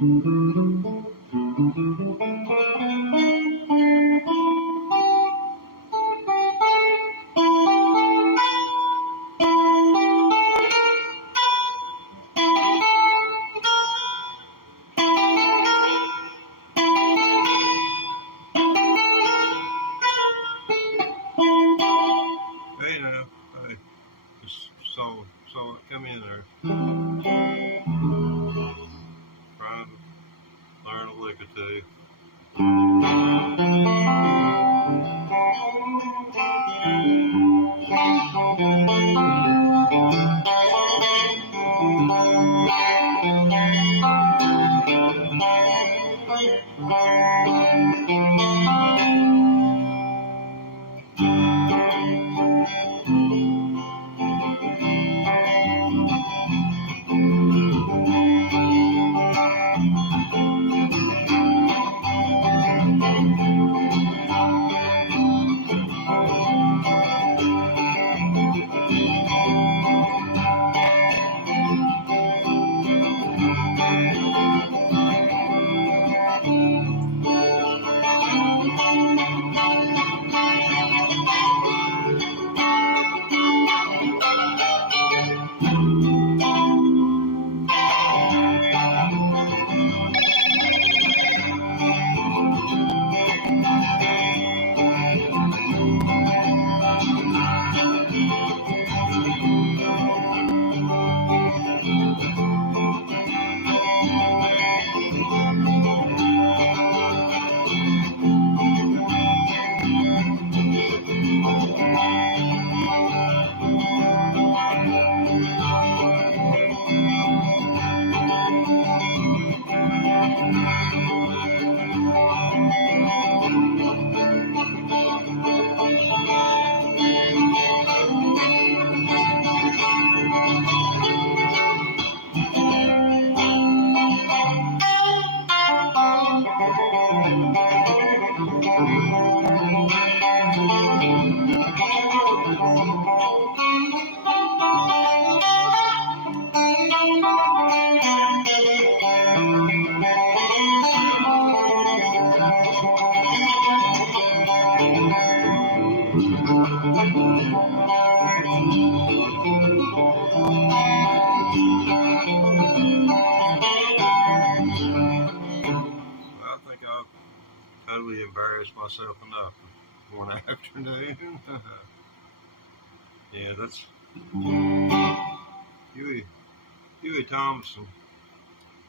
Hey now, I just saw it come in there, trying to learn a lick or two. I think I've totally embarrassed myself enough one afternoon. Yeah, that's Huey Huey Thompson.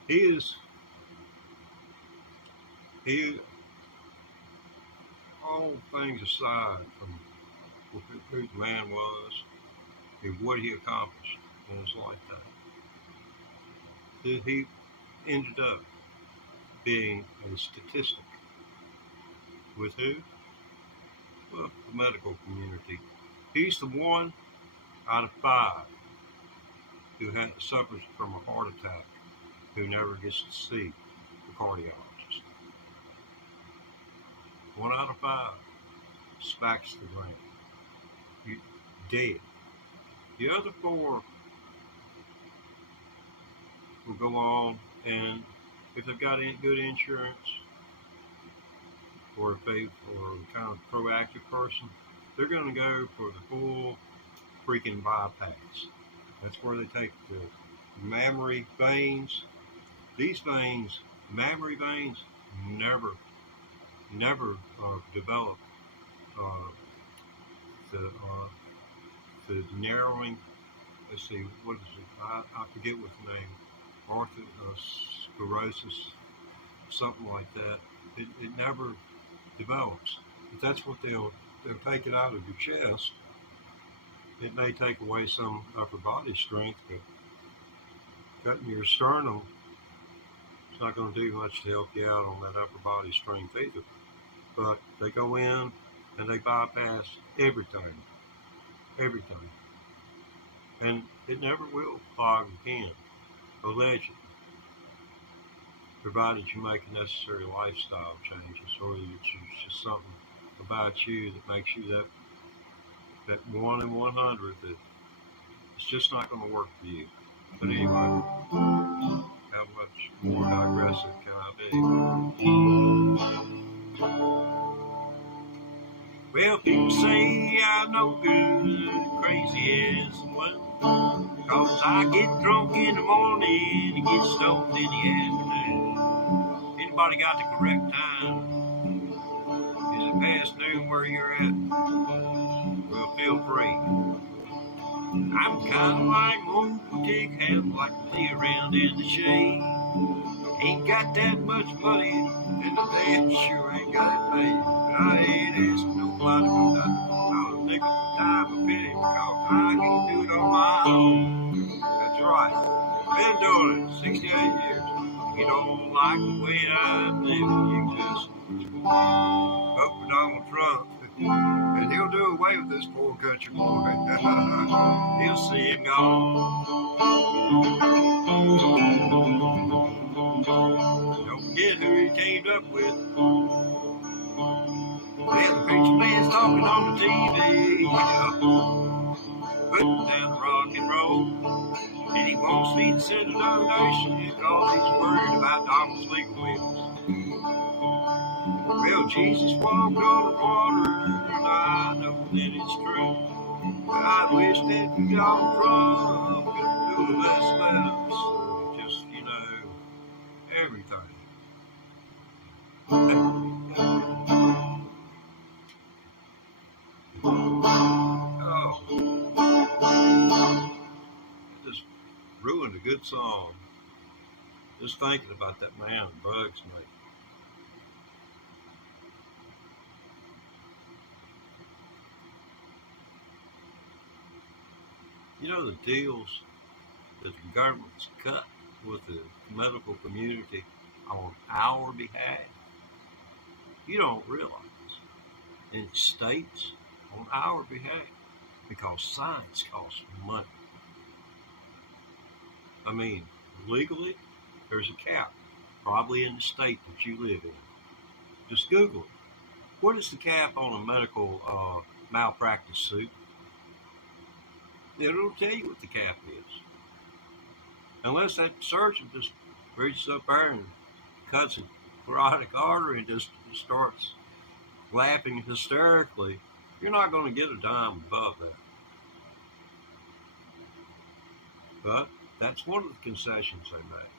He is he all things aside from who the man was and what he accomplished in his lifetime. He ended up being a statistic with who? Well, the medical community. He's the one out of five who suffers from a heart attack who never gets to see the cardiologist. One out of five smacks the ground. You dead. The other four will go on, and if they've got any good insurance, or if they are kind of proactive person, they're going to go for the full freaking bypass. That's where they take the mammary veins. These veins, mammary veins, never develop uh, the narrowing. Let's see, what is it? I forget what the name. Arthrosclerosis, something like that. It never develops. But that's what they'll take it out of your chest. It may take away some upper body strength, but cutting your sternum is not going to do much to help you out on that upper body strength either. But they go in and they bypass everything. And it never will clog again, allegedly, provided you make the necessary lifestyle changes, or it's just something about you that makes you that 1 in 100 that it's just not going to work for you. But anyway, how much more digressing Well, people say I'm no good, crazy as well, 'cause I get drunk in the morning and get stoned in the afternoon. Anybody got the correct time? Is it past noon where you're at? Well, feel free. I'm kinda like old Dick Ham, like to lay around in the shade. Ain't got that much money, and the damn sure ain't got it paid. But I ain't asking nobody for nothing. Not a nickel, a dime, a penny, because I can do it on my own. That's right. Been doing it 68 years. If you don't like the way I'm living, you just vote for Donald Trump. And he'll do away with this poor country boy. He'll see him gone. Don't forget who he teamed up with. Then the preacher man's talking on the TV. Putting down the rock and roll. And he wants me to send a donation because he's worried about Donald's legal bills. Well, Jesus walked on the water, and I know that it's true. But I wish that Donald Trump could do less. Just, everything. Oh, just ruined a good song. Just thinking about that man bugs me. You know the deals that the government's cut with the medical community on our behalf? You don't realize. In states on our behalf, because science costs money. I mean, legally, there's a cap, probably in the state that you live in. Just Google it. What is the cap on a medical malpractice suit? It'll tell you what the cap is. Unless that surgeon just reaches up there and cuts a carotid artery and just starts laughing hysterically, you're not going to get a dime above that. But that's one of the concessions they make.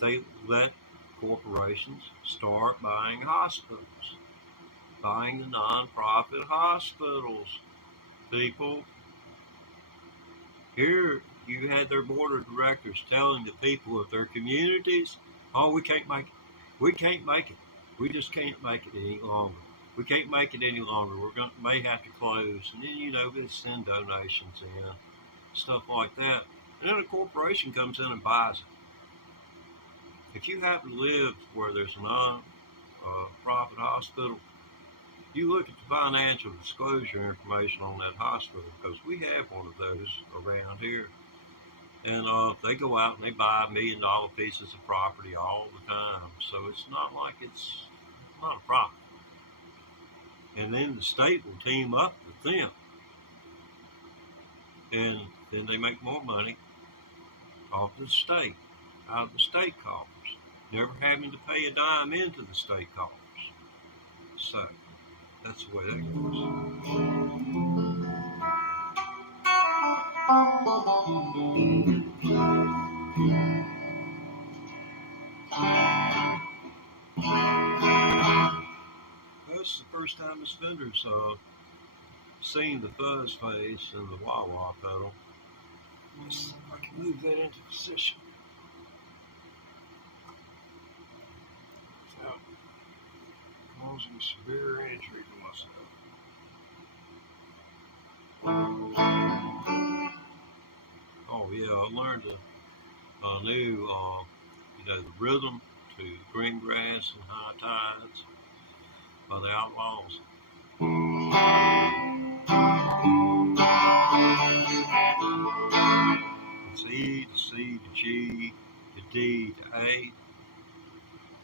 They let corporations start buying hospitals, buying the non-profit hospitals. People, here you had their board of directors telling the people of their communities, oh, we can't make it. We can't make it. We just can't make it any longer. We can't make it any longer. May have to close. And then, they send donations in, stuff like that. And then a corporation comes in and buys it. If you happen to live where there's a non-profit hospital, you look at the financial disclosure information on that hospital, because we have one of those around here. And they go out and they buy $1 million pieces of property all the time. So it's not like it's not a problem. And then the state will team up with them. And then they make more money off the state, out of the state coffers, never having to pay a dime into the state coffers. So that's the way that This is the first time this vendor's seen the fuzz face and the wah-wah pedal. Let's see if I can move that into position without causing severe injury to myself. Oh yeah, I learned a new, the rhythm to green grass and high tides by the Outlaws. It's E to C to G to D to A.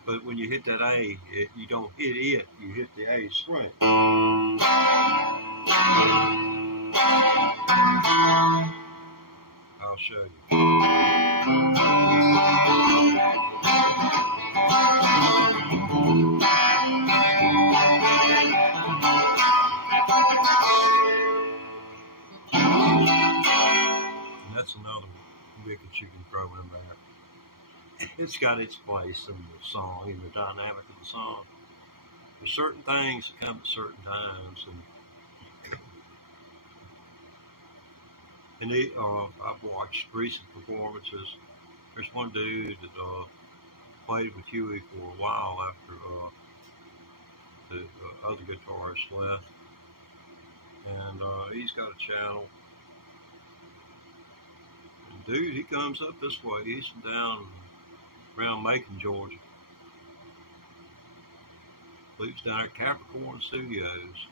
But when you hit that A, you don't hit it, you hit the A string. I'll show you. throw in there. It's got its place in the song, in the dynamic of the song. There's certain things that come at certain times, and I've watched recent performances. There's one dude that played with Huey for a while after the other guitarist left, and he's got a channel. And dude, he comes up this way. He's from down around Macon, Georgia. Lives down at Capricorn Studios.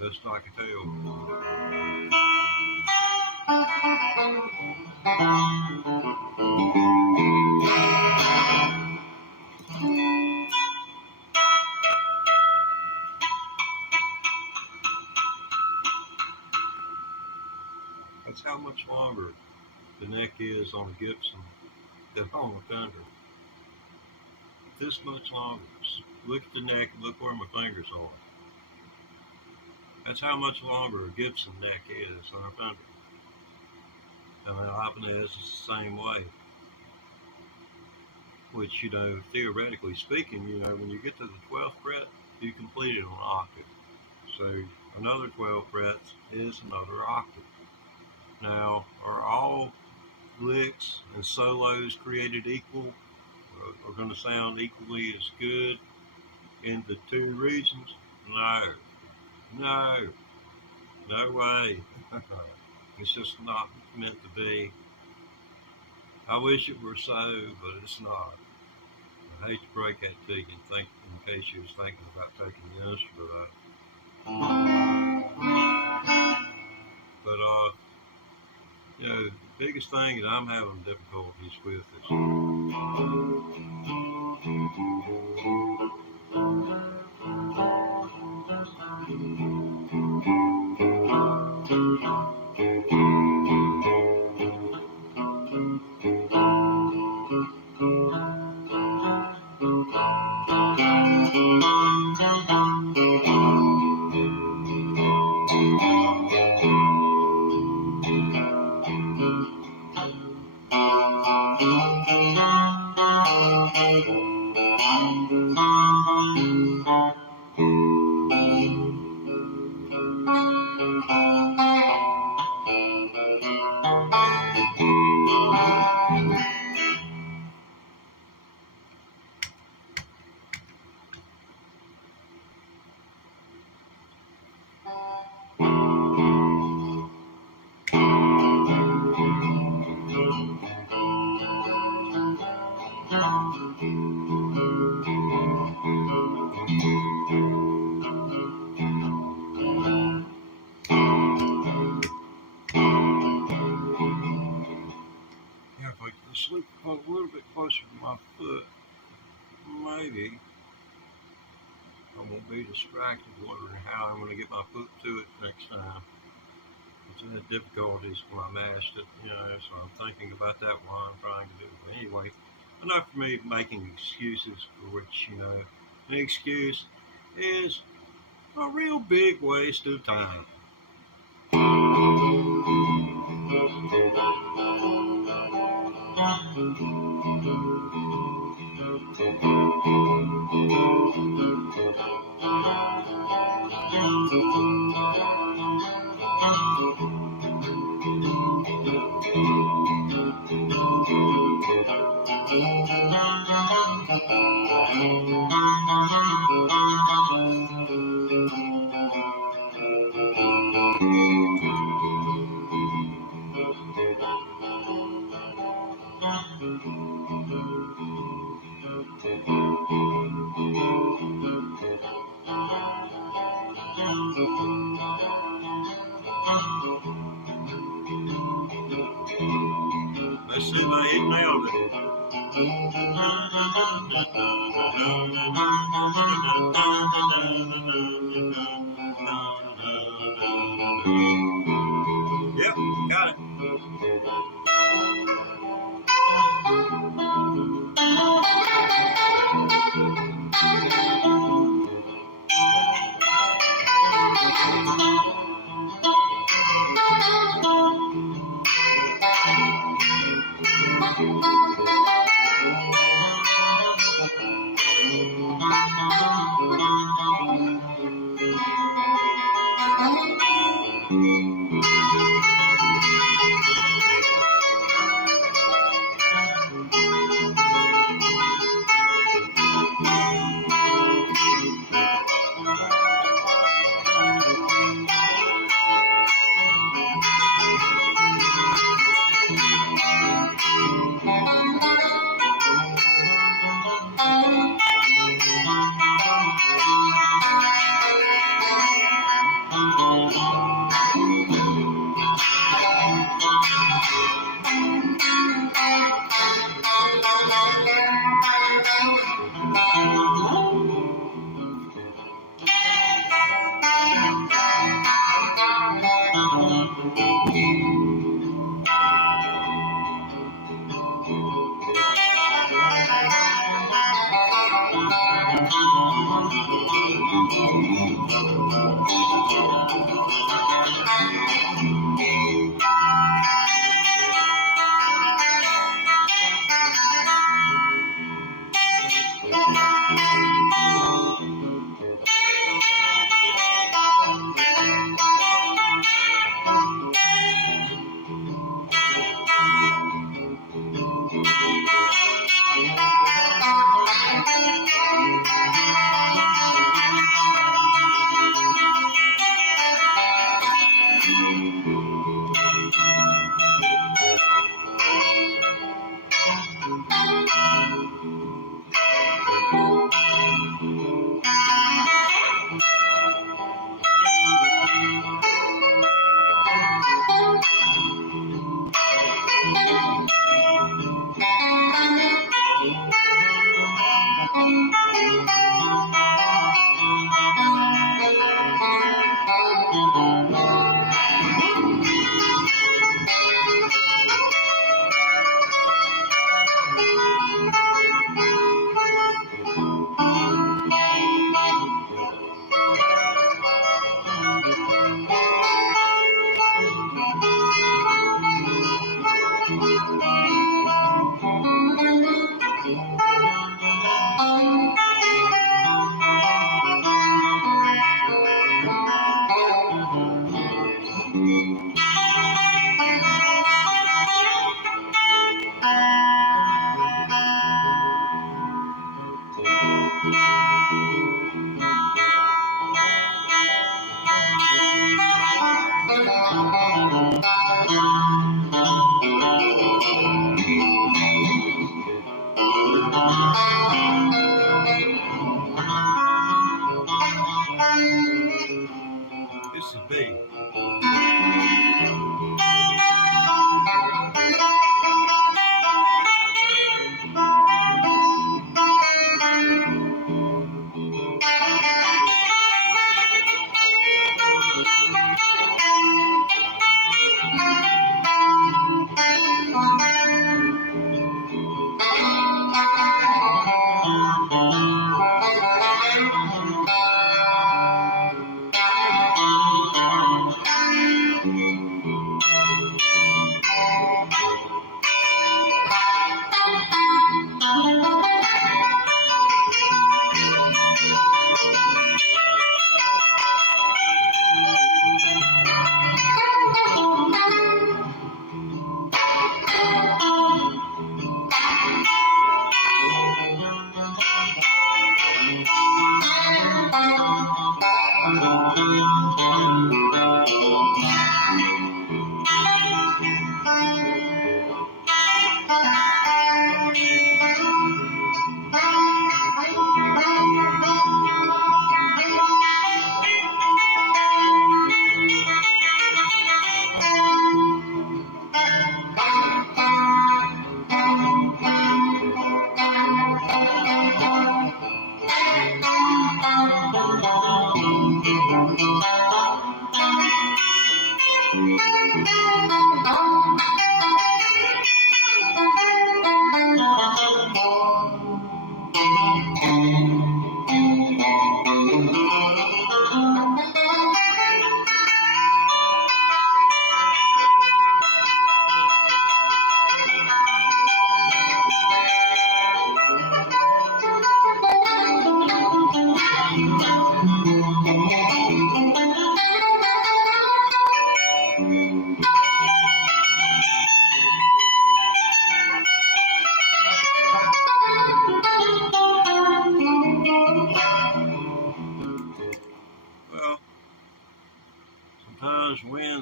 Best I can tell. That's how much longer the neck is on a Gibson than on a Fender. This much longer. Look at the neck and look where my fingers are. That's how much longer a Gibson neck is on a Fender. And an Ibanez is the same way. Which, theoretically speaking, when you get to the 12th fret, you complete it on an octave. So another 12 frets is another octave. Now, are all licks and solos created equal? Are going to sound equally as good in the two regions? No way. It's just not meant to be. I wish it were so, but it's not. I hate to break that to you in case you was thinking about taking this, but the biggest thing that I'm having difficulties with is sleep a little bit closer to my foot, maybe I won't be distracted wondering how I'm going to get my foot to it next time. It's had difficulties when I mashed it, so I'm thinking about that while I'm trying to do it. But anyway, enough for me making excuses for which, an excuse is a real big waste of time. Let's see if I ain't nailed it. Yep, got it. This is B.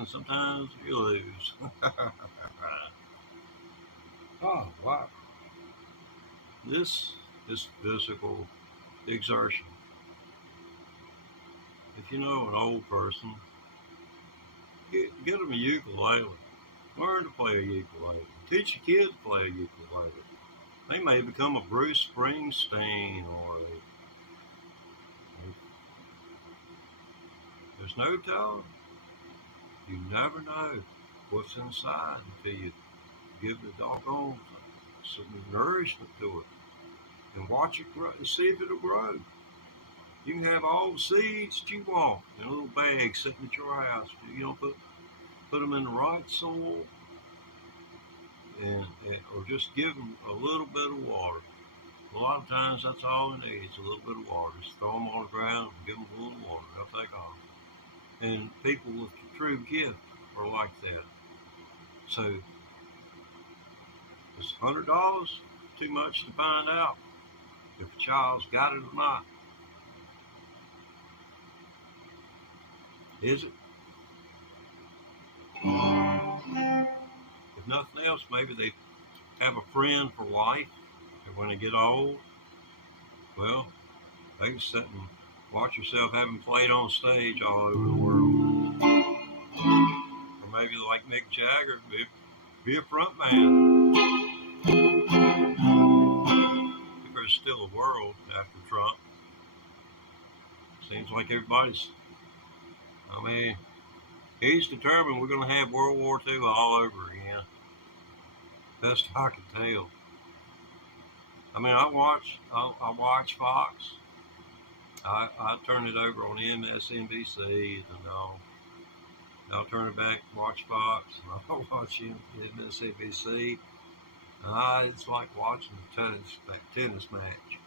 and sometimes you lose. Oh, wow. This physical exertion. If you know an old person, get them a ukulele. Learn to play a ukulele. Teach your kids to play a ukulele. They may become a Bruce Springsteen or there's no telling. You never know what's inside until you give the doggone some nourishment to it and watch it grow and see if it'll grow. You can have all the seeds that you want in a little bag sitting at your house. You know, put them in the right soil and or just give them a little bit of water. A lot of times that's all it needs, a little bit of water. Just throw them on the ground and give them a little water. They'll take off. And people with the true gift are like that. So is $100 too much to find out if a child's got it or not? Is it? If nothing else, maybe they have a friend for life. And when they get old, well, they can sit and watch yourself having played on stage all over the world. Or maybe like Mick Jagger, be a front man. If there's still a world after Trump. Seems like everybody's, he's determined we're going to have World War II all over again. Best I can tell. I watch Fox. I turn it over on MSNBC, and I'll turn it back, watch Fox, and I'll watch MSNBC. It's like watching a tennis match.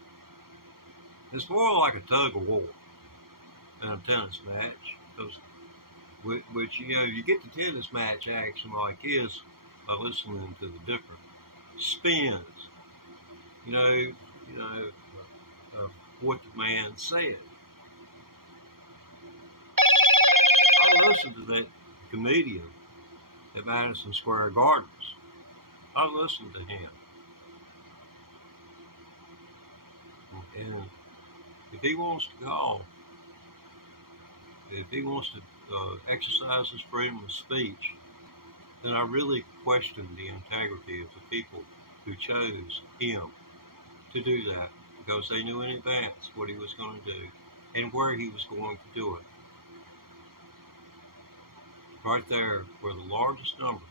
It's more like a tug of war than a tennis match, because which you get the tennis match action like this by listening to the different spins, of what the man said. I listened to that comedian at Madison Square Gardens. I listened to him. And if he wants to call, if he wants to exercise his freedom of speech, then I really question the integrity of the people who chose him to do that, because they knew in advance what he was going to do and where he was going to do it. Right there, where the largest number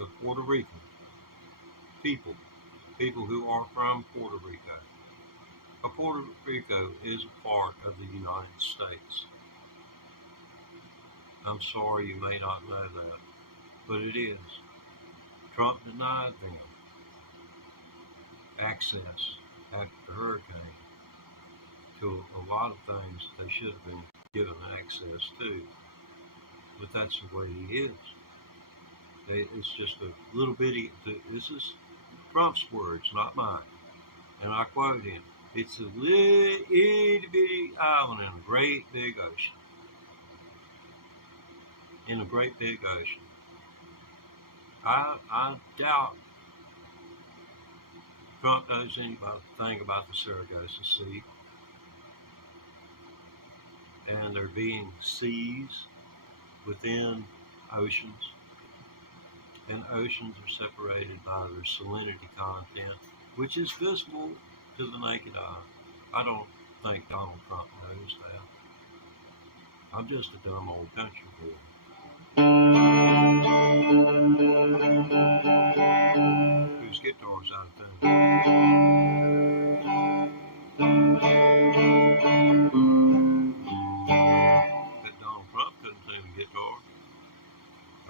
of Puerto Rican people who are from Puerto Rico. Puerto Rico is a part of the United States. I'm sorry you may not know that, but it is. Trump denied them access after the hurricane to a lot of things they should have been given access to. But that's the way he is. It's just a little bitty, this is Trump's words, not mine. And I quote him, it's a little bitty island in a great big ocean. In a great big ocean. I doubt Trump knows anything about the Sargasso Sea. And there being seas within oceans. And oceans are separated by their salinity content, which is visible to the naked eye. I don't think Donald Trump knows that. I'm just a dumb old country boy. Whose guitar's out of tune? Bet Donald Trump couldn't tune a guitar.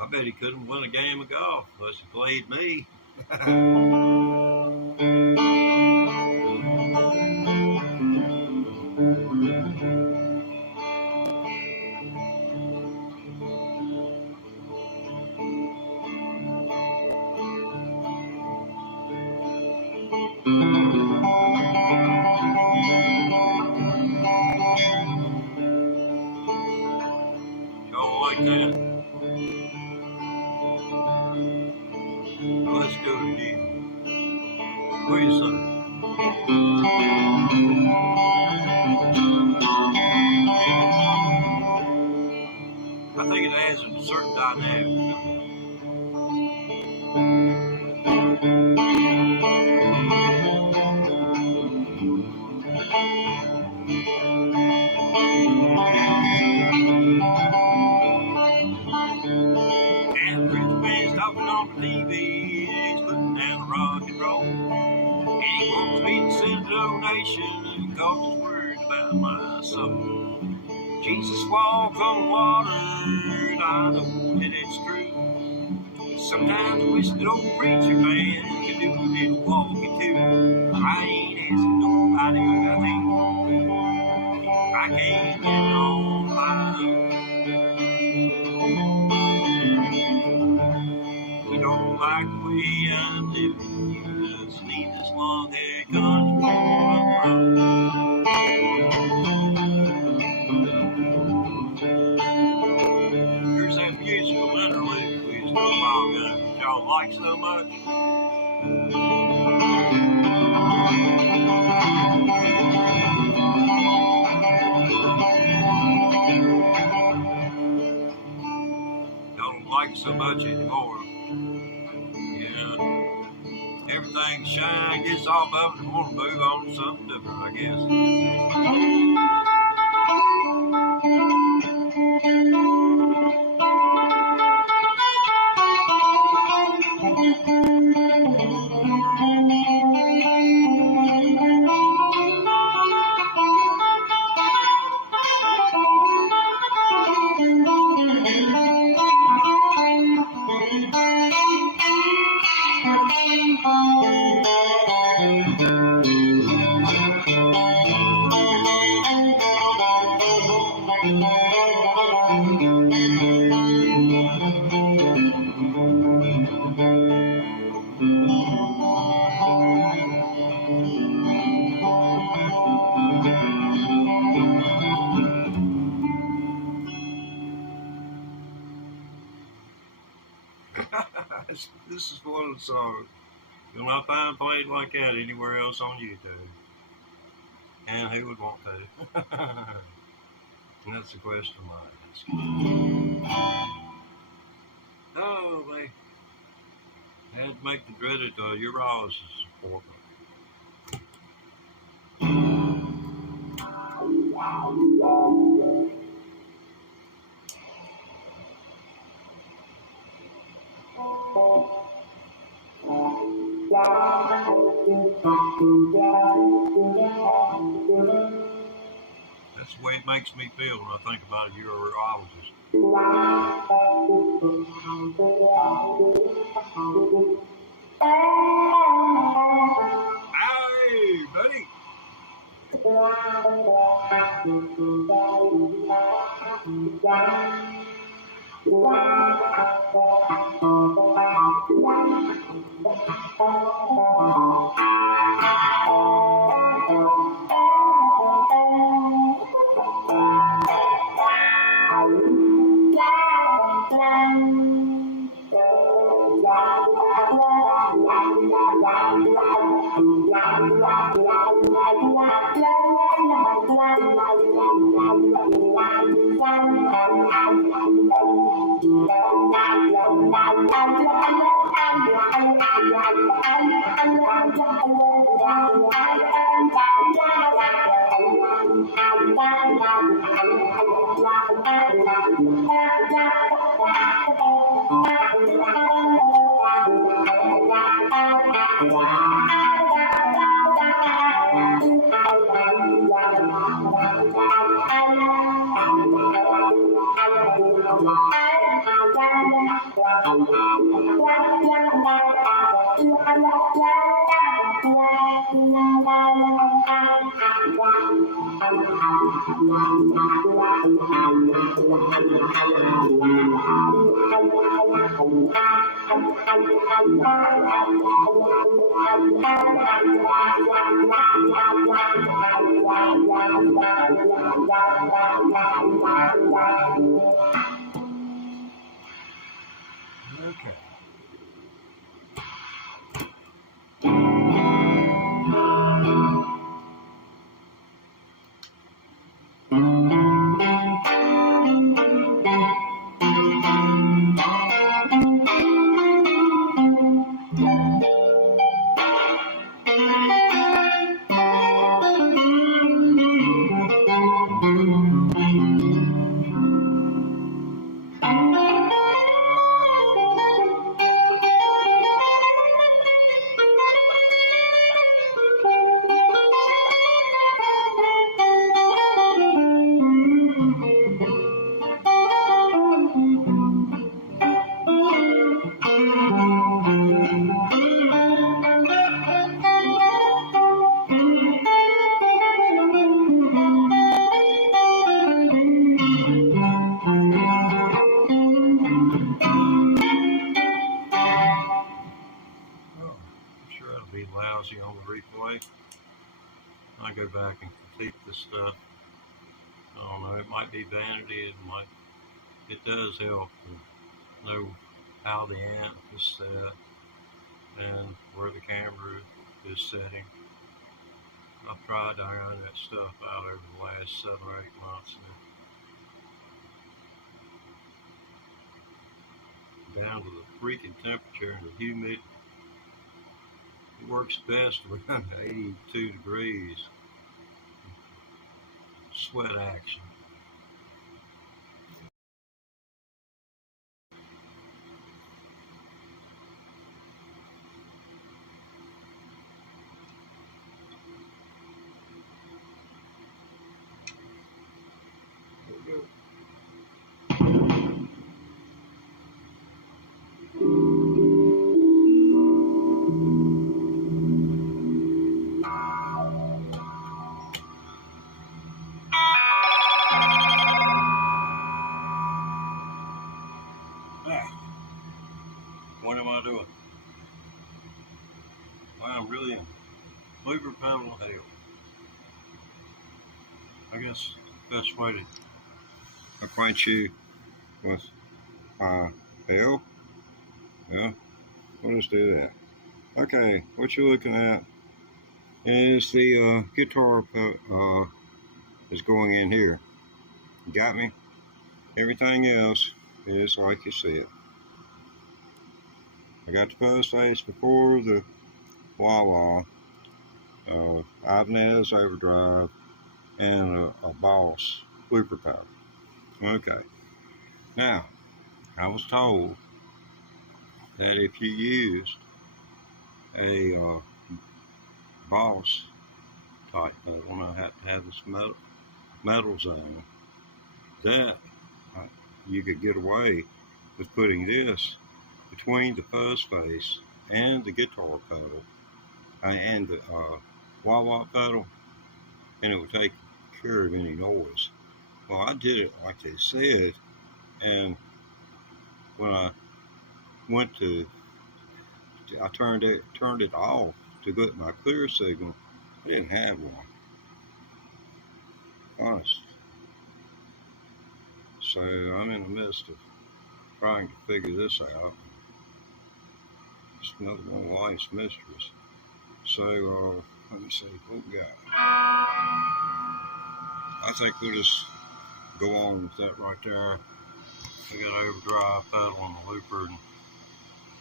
I bet he couldn't win a game of golf unless he played me. Y'all like that? What do you say? I think it adds a certain dynamic. And the preacher man's talking on the TV, and he's putting down rock and roll. And he wants me to send a donation because he's worried about my soul. Jesus walked on water, and I know that it's true. But sometimes I wish that old preacher man could do a little walking too. I ain't asking nobody, but I think I can't get on my own. You don't like the way I'm living, you just need this long hair country road. Here's that musical interlude we used to do a while ago. Y'all like so much. Y'all don't like it so much anymore. Yeah. Everything shine, gets off of it, and want to move on to something different, I guess. This is one of the songs you'll not find played like that anywhere else on YouTube. And who would want to? And that's the question I ask. Oh, they had to make the dreaded urologist appointment. That's the way it makes me feel when I think about a urologist. Hey, buddy. Okay. browsing on the replay. I go back and critique the stuff. I don't know, it might be vanity, it does help to know how the amp is set and where the camera is setting. I've tried to iron that stuff out over the last 7 or 8 months now. Down to the freaking temperature and the humidity. It works best around 82 degrees. Sweat action. There we go. What am I doing? Well, I'm really in blooper pedal hell. I guess the best way to acquaint you with hell, yeah, we'll just do that. Okay, what you're looking at is the guitar is going in here. You got me? Everything else is like you see it. I got the fuzz face before the wah-wah, Ibanez overdrive, and a Boss blooper pedal. Okay. Now, I was told that if you used a Boss type pedal, and I had to have this metal zone, that you could get away with putting this between the fuzz face and the guitar pedal and the wah-wah pedal, and it would take care of any noise. Well, I did it like they said, and when I went to, I turned it off to get my clear signal. I didn't have one. Honest. So I'm in the midst of trying to figure this out. It's another one of life's mysteries. So let me see what we got. I think we'll just go on with that right there. We got overdrive pedal on the looper and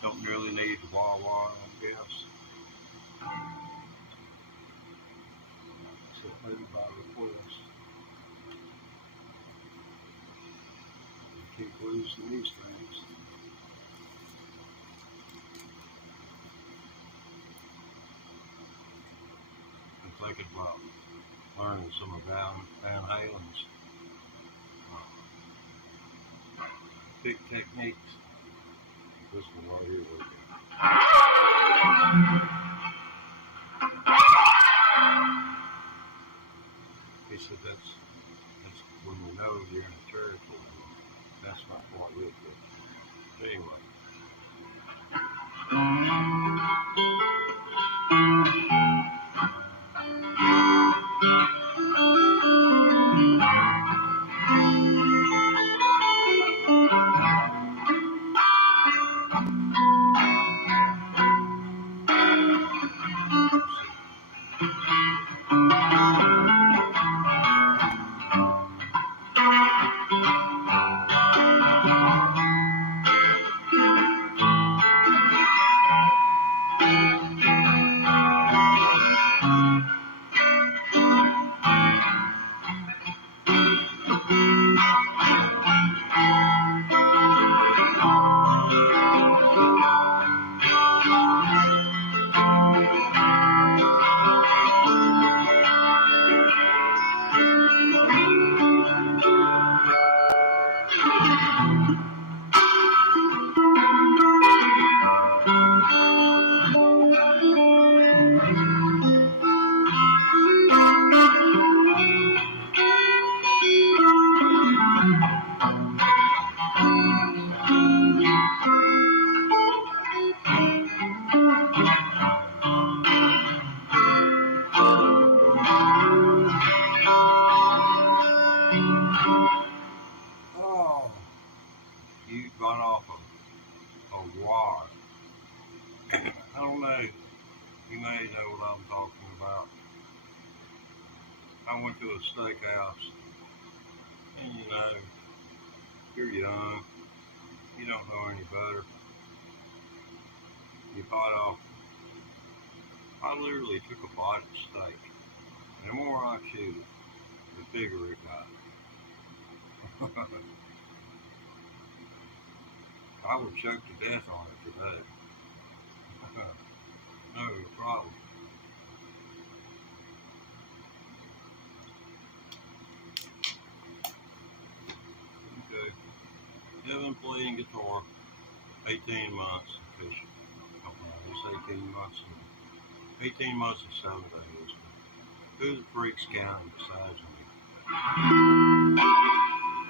don't really need the wah-wah, I guess. So maybe by request. Keep losing these things. I'm thinking about learning some of Van Halen's pick techniques. This one right here we go. He said that's when you know you're in a territory. That's not quite it, but anyway. Oh, you got off a wire. I don't know. You may know what I'm talking about. I went to a steakhouse, and you're young. You don't know any better. You bite off. I literally took a bite of steak. And the more I chewed it, the bigger it got. I would choke to death on it today. No problem. Okay. Evan playing guitar, 18 months official. Oh, no, it's 18 months. 18 months and 7 days. Who the freak's counting besides me?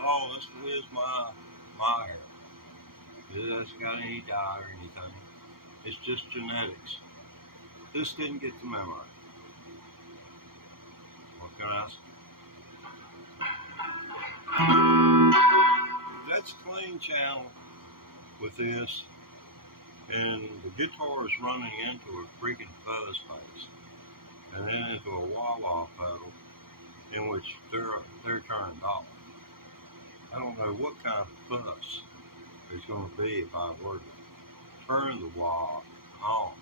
Oh, this is my hair. It hasn't got any dye or anything. It's just genetics. This didn't get the memo. What can I say? That's a clean channel with this, and the guitar is running into a freaking fuzz face, and then into a wah-wah pedal, in which they're turned off. I don't know what kind of fuss there's going to be if I were to turn the wah on.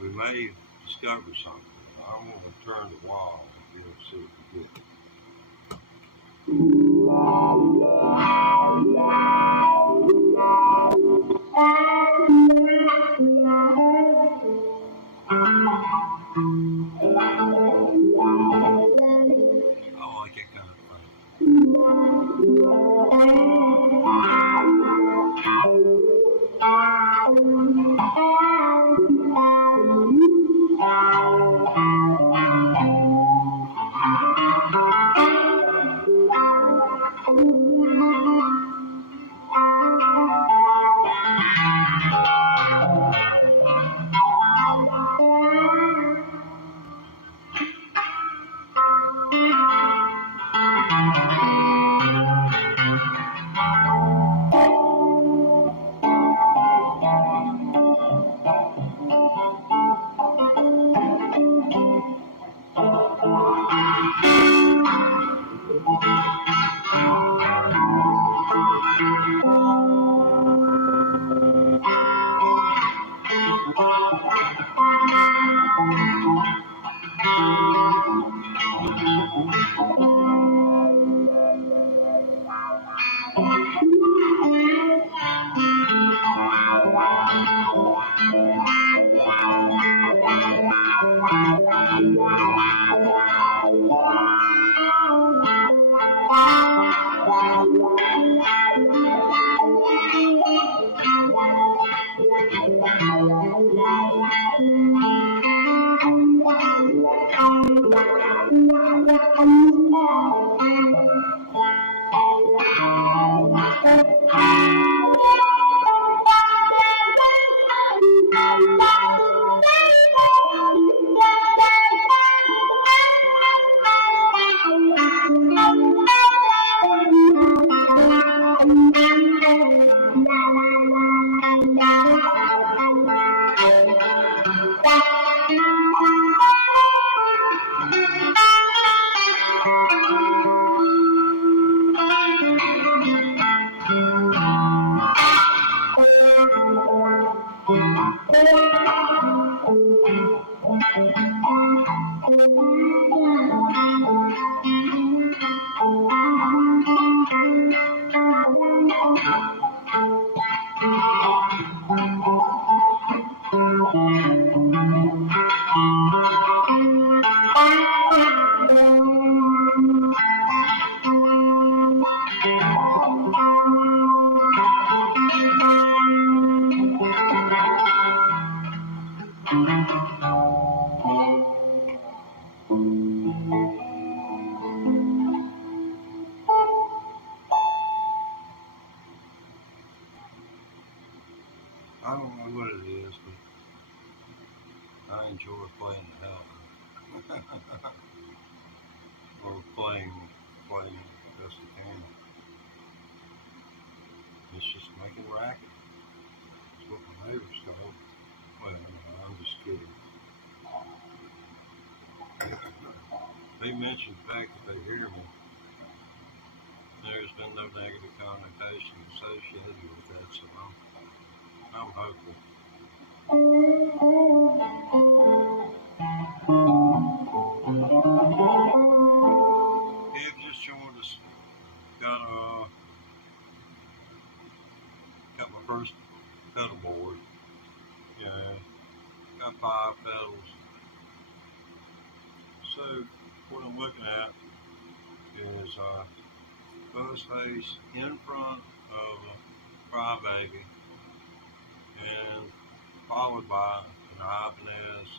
We may discover something. I want to turn the wah and see what we get. I like it kind of thing. I don't know what it is, but I enjoy playing the hell out of it. Or playing. best I can. It's just making racket. That's what my neighbors told. Well, no, I'm just kidding. They mentioned the fact that they hear me. There's been no negative connotation associated with that, so I'm hopeful. If just joined us, got got my first pedal board. You know, got 5 pedals. So what I'm looking at is buzz face in front of a Crybaby, and followed by an Ibanez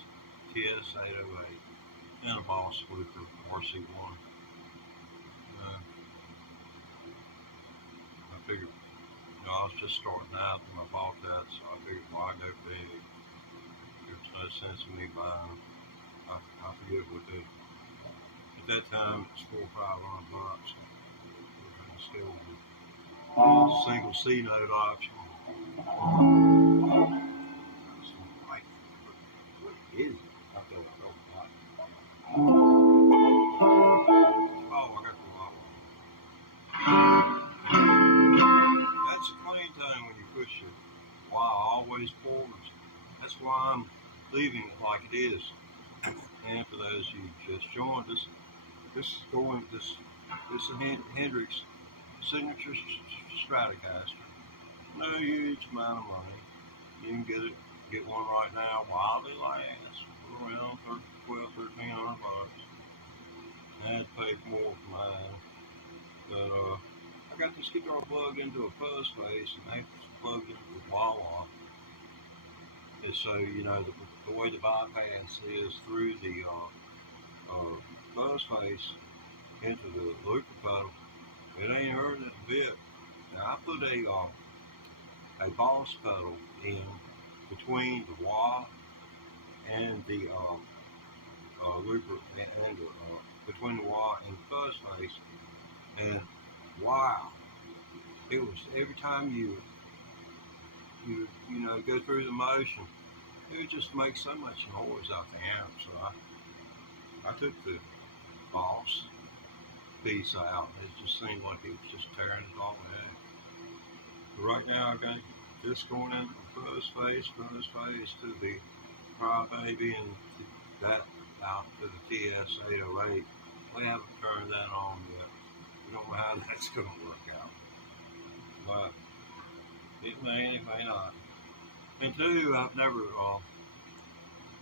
TS808 and a Boss Looper RC1. I figured, I was just starting out when I bought that, so I figured, why go big? There's no sense in me buying. I forget what the at that time it's $400 or $500. Still single C note option. Like, what is it? I feel like oh, I got the lock. That's a clean tone when you push it. Wow, always forwards. That's why I'm leaving it like it is. And for those who just joined us, this is a Hendrix Signature Stratocaster. No huge amount of money. You can get one right now while they last for around $1,200-$1,300. I had to pay more for mine, but I got this guitar plugged into a fuzz face, and that's plugged into the wall. And so the way the bypass is through the fuzz face into the looper pedal, it ain't hurting it a bit. Now I put a Boss pedal in between the wah and the looper, and between the wah and the fuzz face, and wow, it was every time you go through the motion, it would just make so much noise out the amp. So I took the Boss piece out, and it just seemed like it was just tearing it all out. But right now I got this going in the fuzz face to the Crybaby, and that out to the TS808. We haven't turned that on yet. We don't know how that's going to work out, but it may not. And two, I've never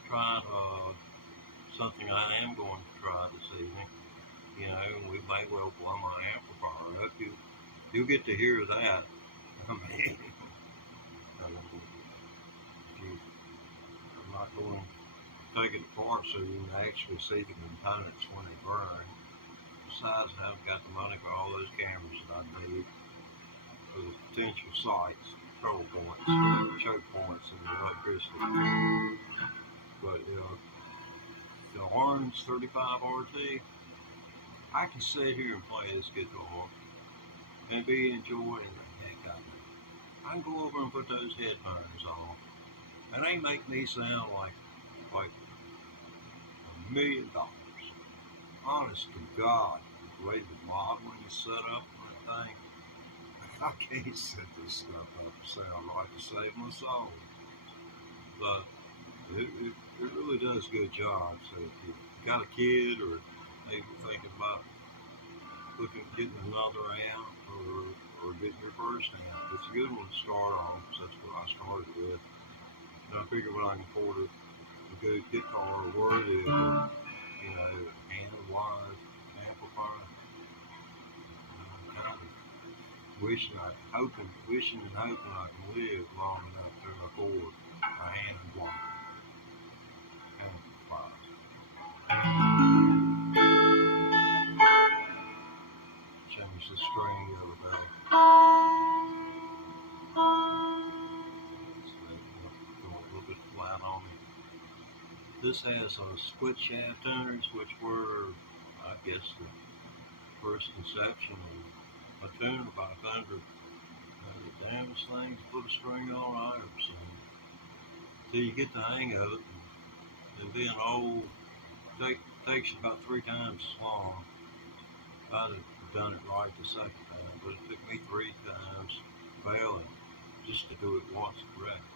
tried something I am going to try this evening. We may well blow my amplifier up. You'll get to hear that. I mean, I'm not going to take it apart so you can actually see the components when they burn. Besides, I haven't got the money for all those cameras that I need for the potential sites, control points, choke points, and the electricity. But the Orange 35 RT, I can sit here and play this guitar and be enjoying the heck out of it. I can go over and put those headphones on, and they make me sound like $1 million. Honest to God, the way the modeling is set up on that thing, I can't set this stuff up to sound right to save my soul. But it really does a good job. So if you got a kid, or maybe thinking about getting another amp, or getting your first amp, it's a good one to start on, because that's what I started with. And I figured when I can afford a good guitar worthy of hand-wise amplifier, kind of wishing and hoping I can live long enough to afford a hand-wise amplifier. Changed the string the other day. It's going a little bit flat on me. This has split shaft tuners, which were, I guess, first conception of a tuner by Thunder. The damnedest thing to put a string on either. So till you get the hang of it, and being old takes you about 3 times as long. If I'd have done it right the second time, but it took me 3 times failing just to do it once correct.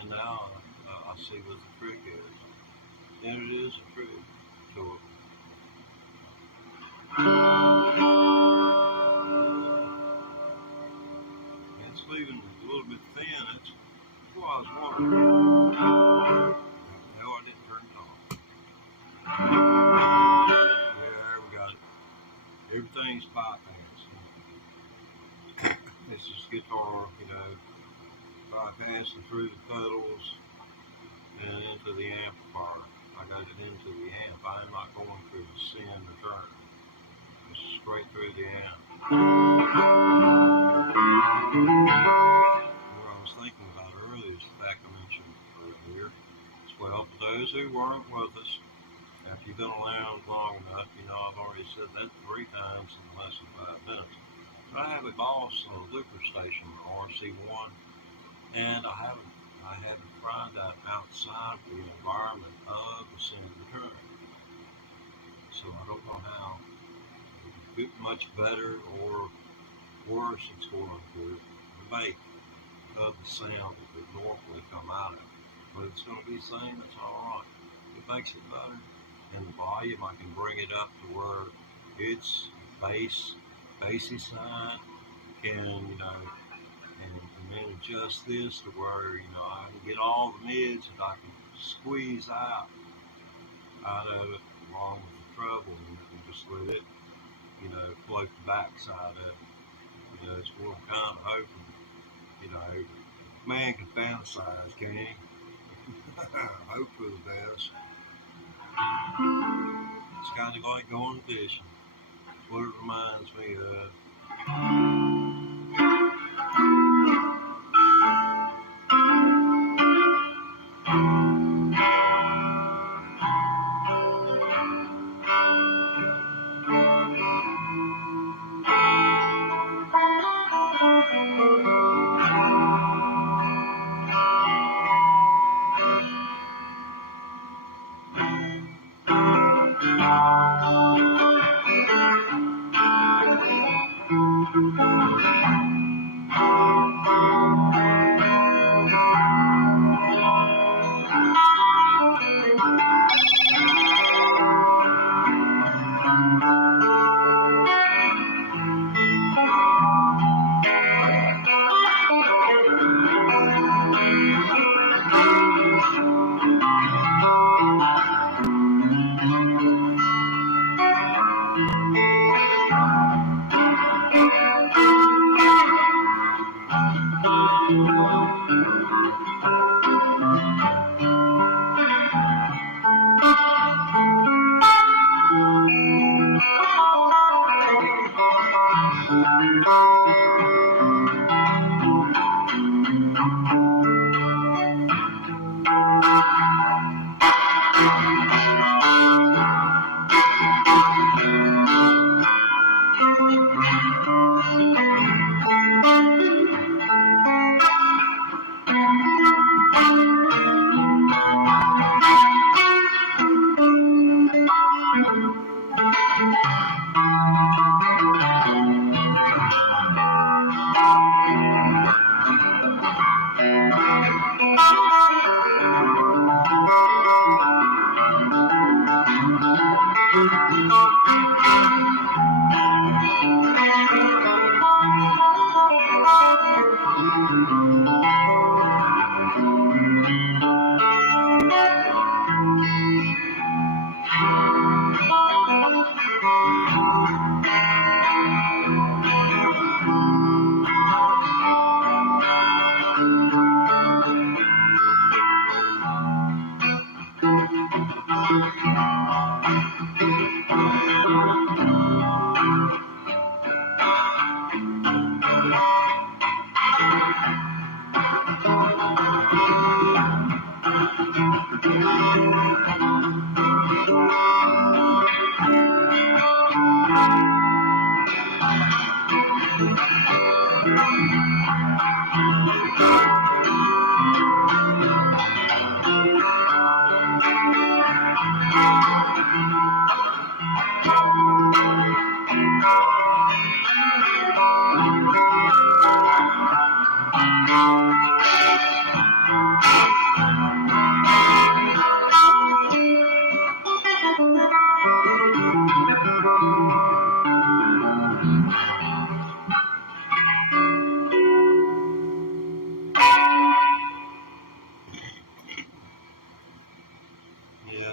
And now I see what the trick is. And it is a trick. So it's leaving a little bit thin. That's why I was wondering. No, I didn't turn it on. There we got it. Everything's bypassed. This is guitar, bypassing through the pedals and into the amplifier. I got it into the amp. I'm not going through the send return. It's straight through the amp. What I was thinking about earlier is the fact I mentioned earlier. Well, for those who weren't with us, after you've been around long enough, I've already said that 3 times in less than 5 minutes. But I have a Boss looper station, RC1, and I haven't tried that outside the environment of the send return. So I don't know how much better or worse it's going to make of the sound that would normally come out of it. But it's going to be the same, that's alright. It makes it better. And the volume, I can bring it up to where it's bassy side, and then adjust this to where, I can get all the mids that I can squeeze out of it along with the treble, and just let it, float the backside of it. It's what I'm kind of hoping, man can fantasize, can't he? Hope for the best. It's kind of like going fishing. That's what it reminds me of.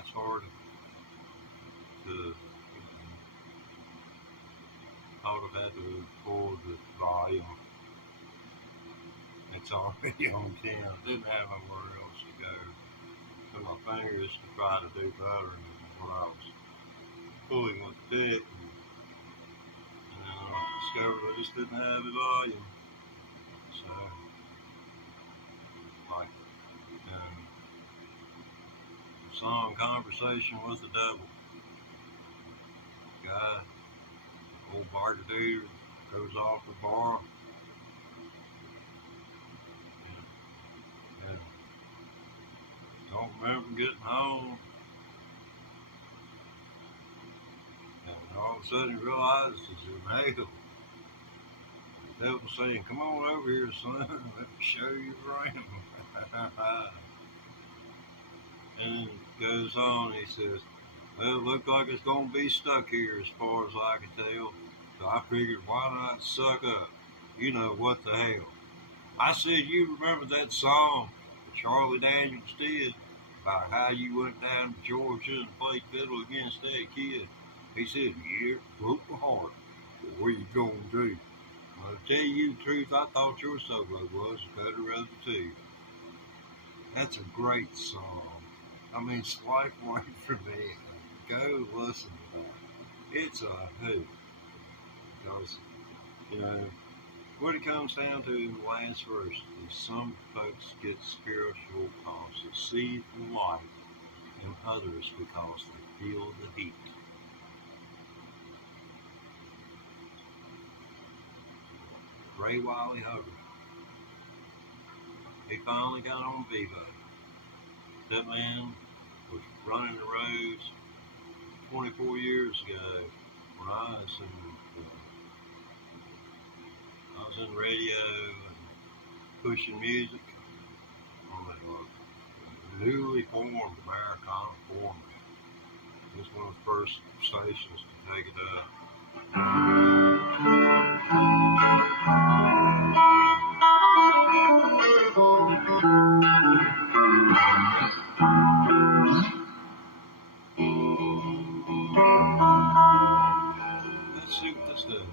it's hard to I would have had to pull the volume. It's already on 10. Didn't have nowhere else to go. So my fingers to try to do better than what I was pulling with the pick. And then I discovered I just didn't have the volume. So, like, the song Conversation with the Devil. Guy, old bartender, goes off the bar. And don't remember getting home. And all of a sudden he realizes he's in hell. The devil saying, "Come on over here, son, let me show you around." And it goes on, he says, "Well, it looks like it's going to be stuck here as far as I can tell. So I figured, why not suck up? You know, what the hell." I said, "You remember that song that Charlie Daniels did about how you went down to Georgia and played fiddle against that kid?" He said, "Yeah, broke my heart. But what are you going to do?" Well, to tell you the truth, I thought your solo was better of the two. That's a great song. I mean, it's life away from me. Go listen to that. It's a hoot. Because, you know, what it comes down to in the last verse is some folks get spiritual because they see the light, and others because they feel the heat. Ray Wiley Hubbard. He finally got on Vivo. That man was running the roads 24 years ago when I was in radio and pushing music on the newly formed Americana format. It was one of the first stations to take it up. Let's see what this does.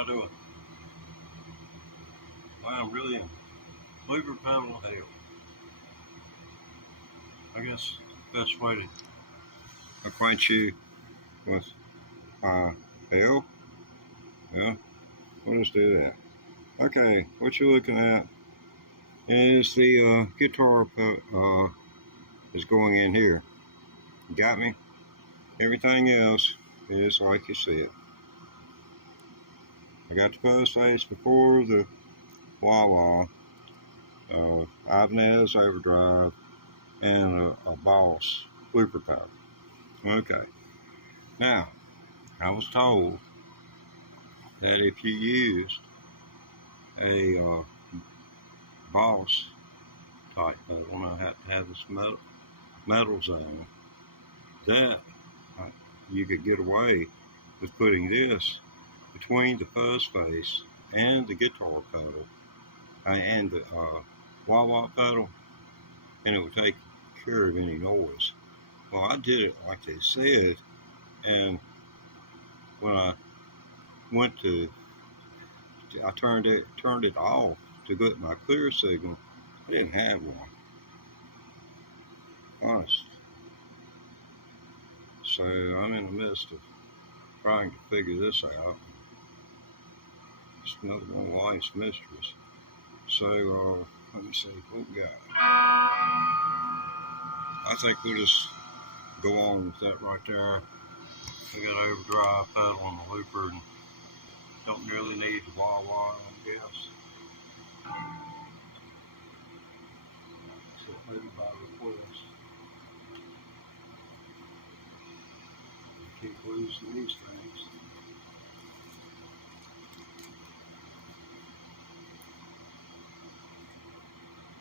I doing? I'm really in looper pedal hell. I guess the best way to acquaint you with hell, yeah, we'll just do that. Okay, what you're looking at is the guitar is going in here. Got me? Everything else is like you see it. I got the fuzz face before the wah-wah, Ibanez overdrive, and a Boss looper pedal. Okay. Now, I was told that if you used a Boss type pedal, I had to have this metal zone, that you could get away with putting this between the fuzz face and the guitar pedal and the wah-wah pedal, and it would take care of any noise. Well, I did it like they said, and when I went I turned it off to get my clear signal. I didn't have one. Honest. So I'm in the midst of trying to figure this out. It's another one of life's mysteries. So let me see what we got. I think we'll just go on with that right there. We got overdrive pedal on the looper and don't really need the wah-wah, I guess. So maybe by request. I keep losing these things.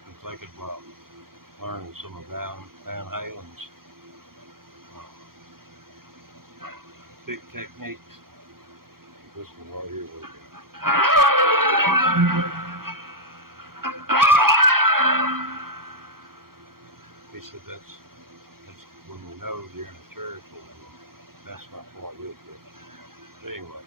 I'm thinking about learning some of Van Halen's big techniques. This one right here. He said that's when we know you're in a territory. That's not quite it, but anyway.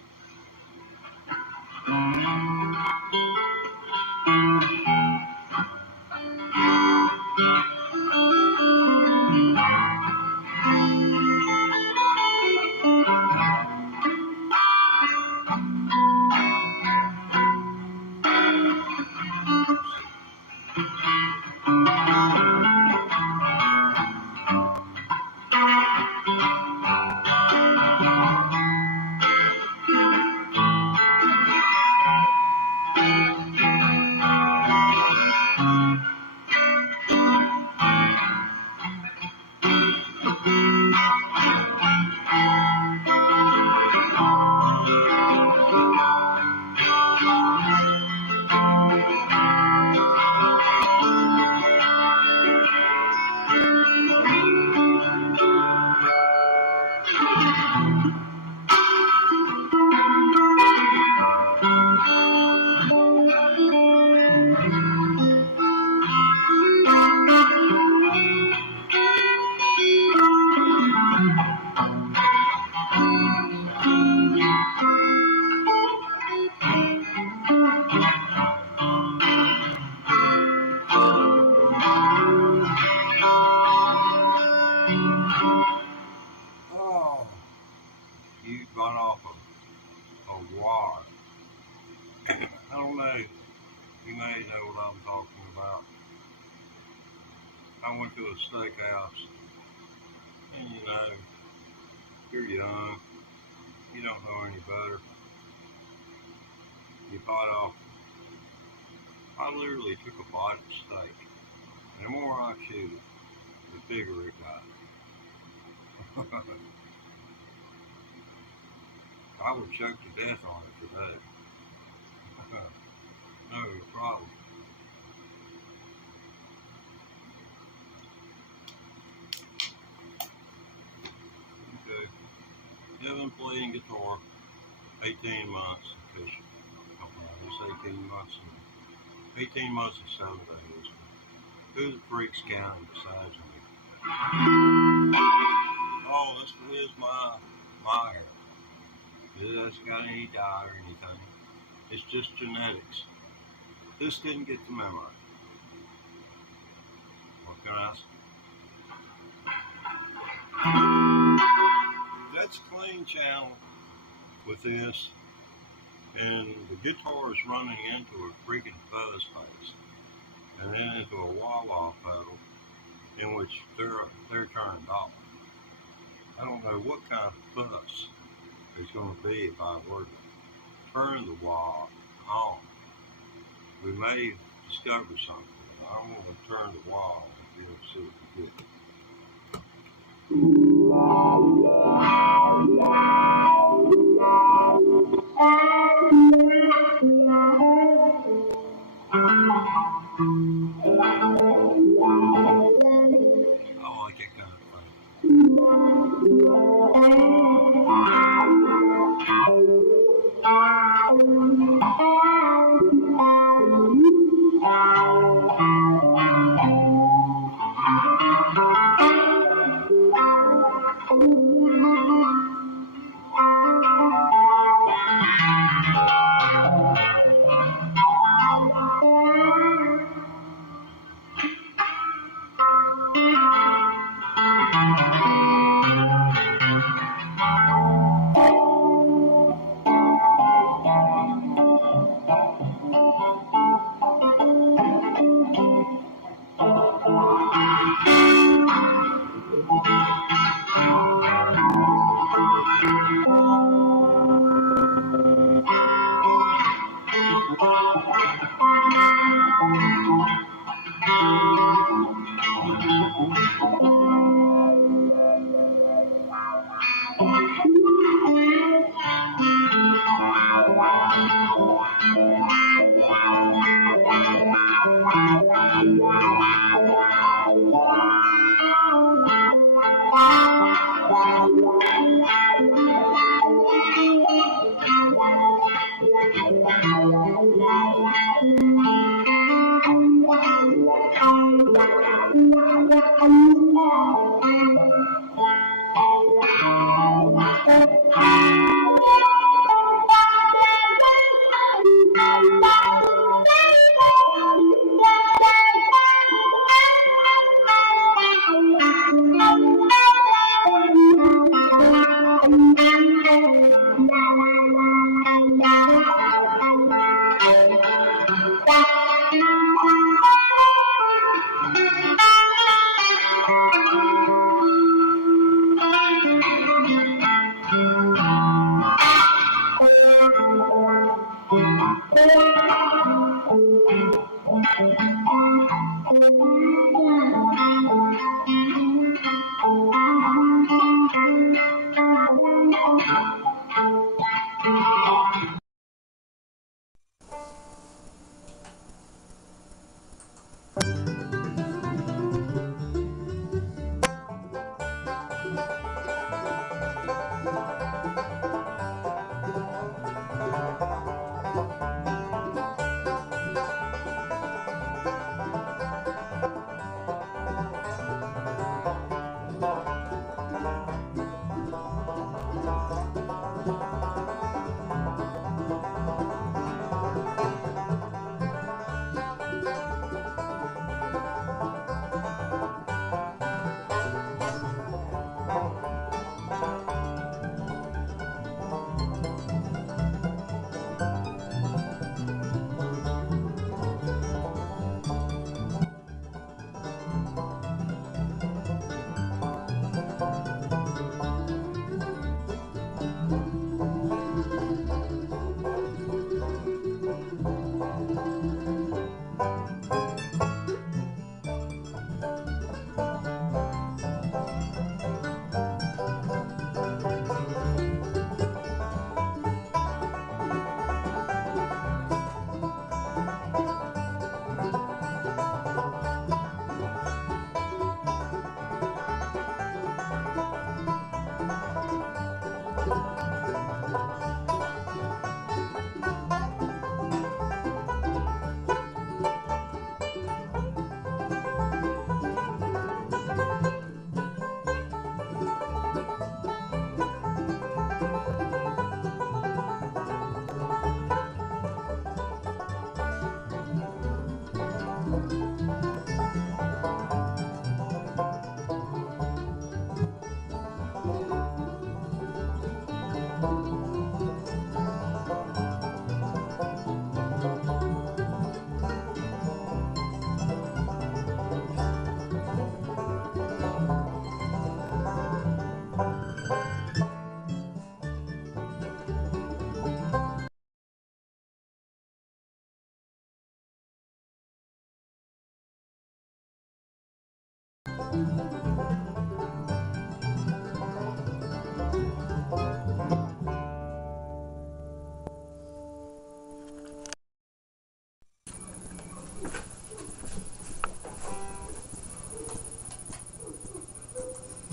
You got off a wire. I don't know. You may know what I'm talking about. I went to a steakhouse, and you know, you're young. You don't know any better. You bite off. I literally took a bite of steak, and the more I chewed it, the bigger it got. I would choke to death on it today. No problem. Okay. I've been playing guitar 18 months, because it's 18 months and 18 months and 7 days. Who the freak's counting besides me? Oh, this is my hair. It hasn't got any dye or anything. It's just genetics. This didn't get the memo. What can I say? That's clean channel with this, and the guitar is running into a freaking fuzz face, and then into a wall-off pedal in which they're turned off. I don't know what kind of fuss there's going to be if I were to turn the wall on. We may discover something. I don't want to turn the wall and see what we get. I like it kind of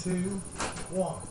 2, 1.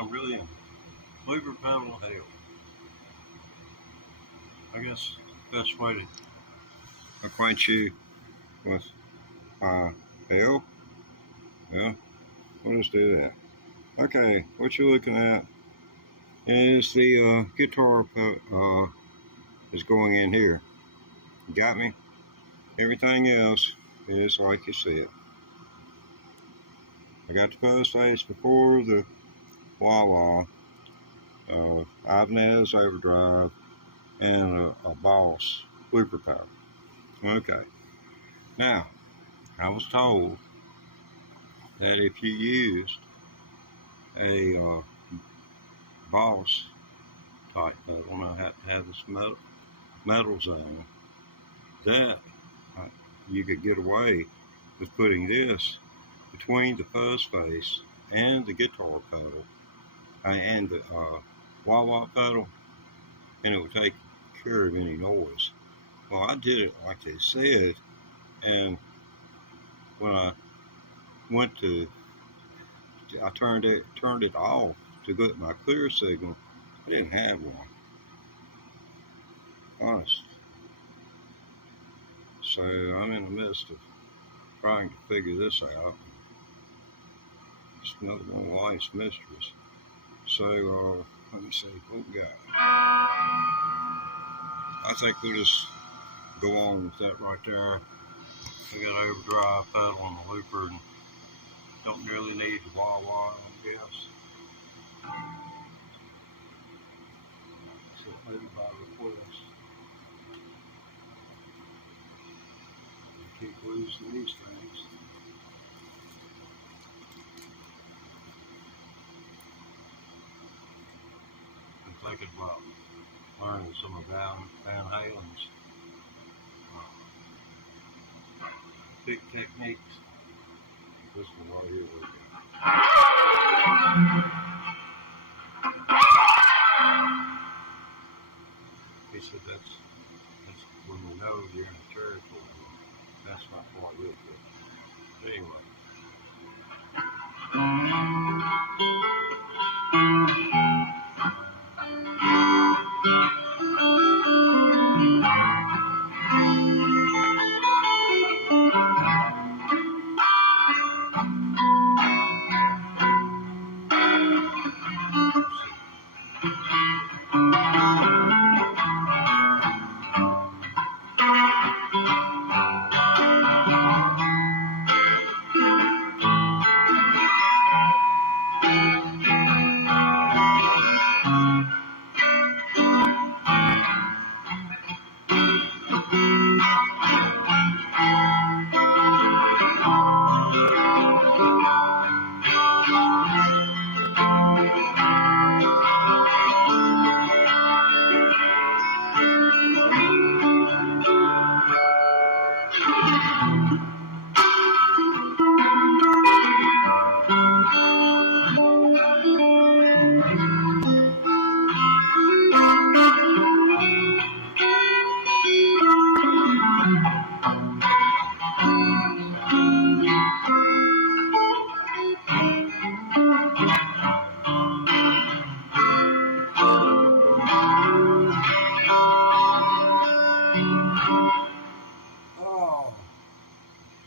I'm really in looper pedal hell. I guess best way to acquaint you with hell. Yeah, we'll just do that. Okay, what you're looking at is the guitar is going in here. You got me? Everything else is like you said. I got the post face before the wah-wah, Ibanez overdrive, and a Boss looper power. Okay. Now, I was told that if you used a Boss type pedal, and I had to have this metal zone, that you could get away with putting this between the fuzz face and the guitar pedal and the wah-wah pedal, and it would take care of any noise. Well, I did it like they said, and when I went to, I turned it off to get my clear signal. I didn't have one, honest. So I'm in the midst of trying to figure this out. It's another one of life's mysteries. So let me see. Oh God, I think we'll just go on with that right there. We got overdrive pedal on the looper, and don't really need the wah-wah, I guess. So maybe by request. Keep losing these things. I'm thinking about learning some of Van Halen's pick techniques. This one right here. He said that's when you know you're in a territory. That's not quite real good. But anyway.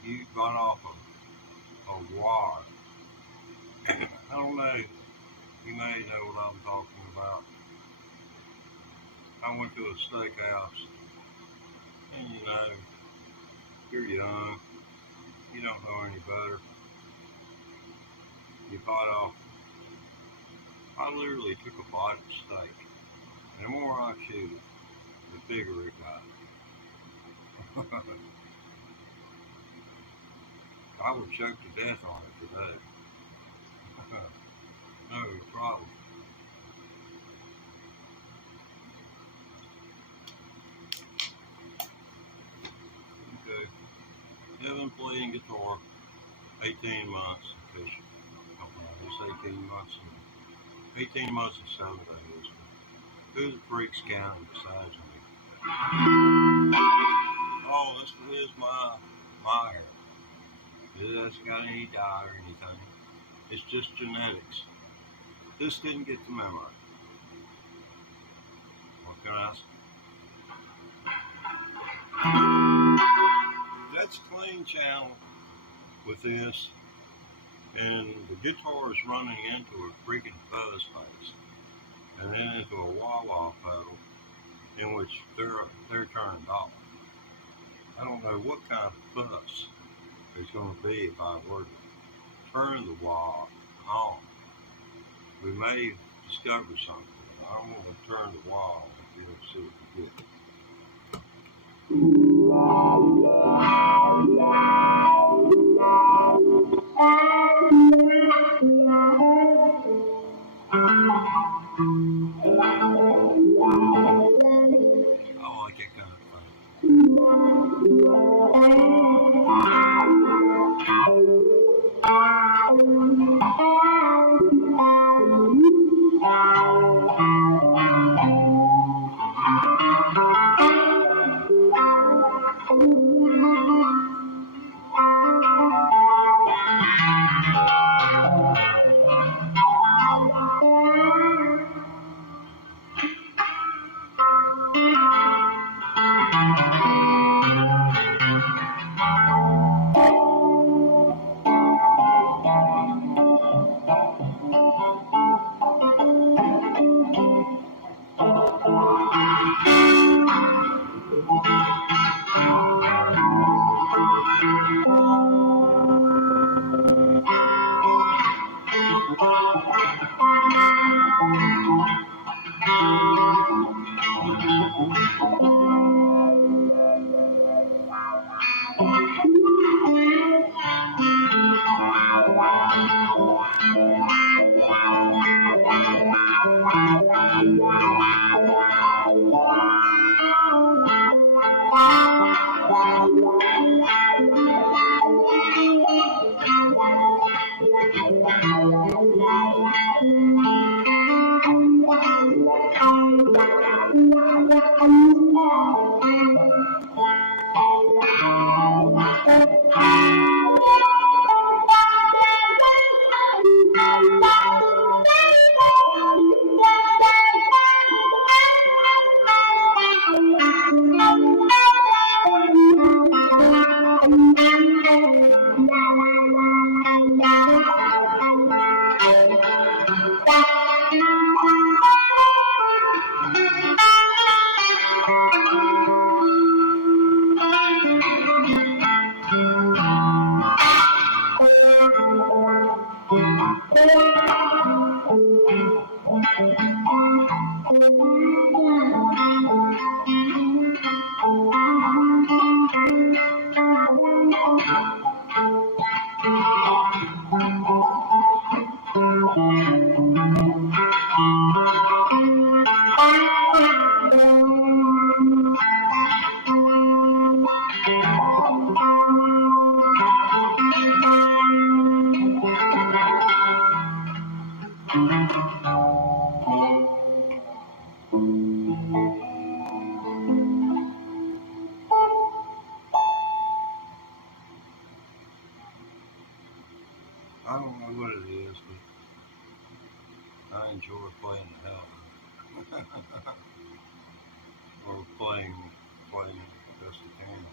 You got off a wire. I don't know. You may know what I'm talking about. I went to a steakhouse, and you know, you're young. You don't know any better. You bite off. I literally took a bite of steak, and the more I chewed it, the bigger it got. I would choke to death on it today. No problem. Okay. Evan playing guitar 18 months. It's 18 months. 18 months and 7 days. Who's the freak's counting besides me? Oh, this is my hair. It hasn't got any dye or anything. It's just genetics. This didn't get the memo. What can I say? That's clean channel with this, and the guitar is running into a freaking fuzz face, and then into a wah-wah pedal in which they're turned off. I don't know what kind of fuss there's going to be if I were to turn the wah on. We may discover something. I'm going to turn the wah on and see what we get. I like it kind of fun. I don't know what it is, but I enjoy playing the hell out of it. Or playing best I can.